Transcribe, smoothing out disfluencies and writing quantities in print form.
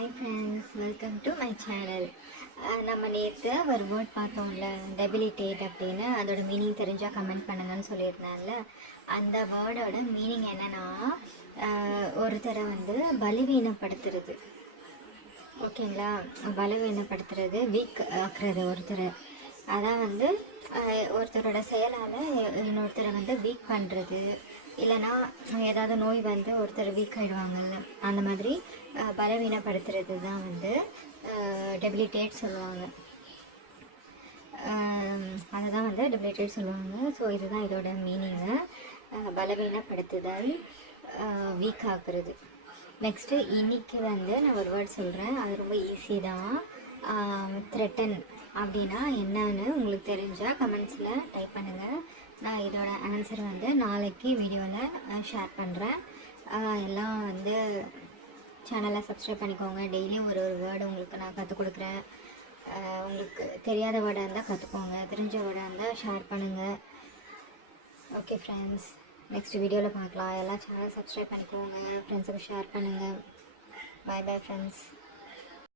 Hi friends, welcome to my channel. நம்ம நேற்று ஒரு வேர்ட் பார்த்தோம்ல, டெபிலிட்டேட் அப்படின்னு. அதோட மீனிங் தெரிஞ்சால் கமெண்ட் பண்ணுங்கன்னு சொல்லியிருந்தேன்ல. அந்த வேர்டோட மீனிங் என்னென்னா, ஒருத்தரை பலவீனப்படுத்துறது. ஓகேங்களா? பலவீனப்படுத்துறது, வீக் ஆக்குறது ஒருத்தரை. அதான் ஒருத்தரோட செயலால் இன்னொருத்தரை வீக் பண்ணுறது. இல்லைனா ஏதாவது நோய் ஒருத்தர் வீக் ஆகிடுவாங்கல்ல, அந்த மாதிரி பலவீனப்படுத்துறது தான் டெபிலிட்டேட் சொல்லுவாங்க. அதை தான் டெபிலிட்டேட் சொல்லுவாங்க. ஸோ இதுதான் இதோட மீனிங்கு. பலவீனப்படுத்துதல், வீக் ஆக்குறது. நெக்ஸ்ட்டு இன்னைக்கு நான் ஒரு வேர்ட் சொல்கிறேன். அது ரொம்ப ஈஸி தான். த்ரெட்டன் அப்படின்னா என்னன்னு உங்களுக்கு தெரிஞ்சால் கமெண்ட்ஸில் டைப் பண்ணுங்கள். நான் இதோட ஆன்சர் நாளைக்கு வீடியோவில் ஷேர் பண்ணுறேன். எல்லாம் சேனலை சப்ஸ்கிரைப் பண்ணிக்கோங்க. டெய்லியும் ஒரு வேர்டு உங்களுக்கு நான் கற்றுக் கொடுக்குறேன். உங்களுக்கு தெரியாத வேர்டாக இருந்தால் கற்றுக்கோங்க, தெரிஞ்ச வேர்டாக இருந்தால் ஷேர் பண்ணுங்கள். ஓகே ஃப்ரெண்ட்ஸ், நெக்ஸ்ட் வீடியோவில் பார்க்கலாம். எல்லாம் சேனல் சப்ஸ்கிரைப் பண்ணிக்கோங்க, ஃப்ரெண்ட்ஸுக்கு ஷேர் பண்ணுங்கள். பாய் பாய் ஃப்ரெண்ட்ஸ்.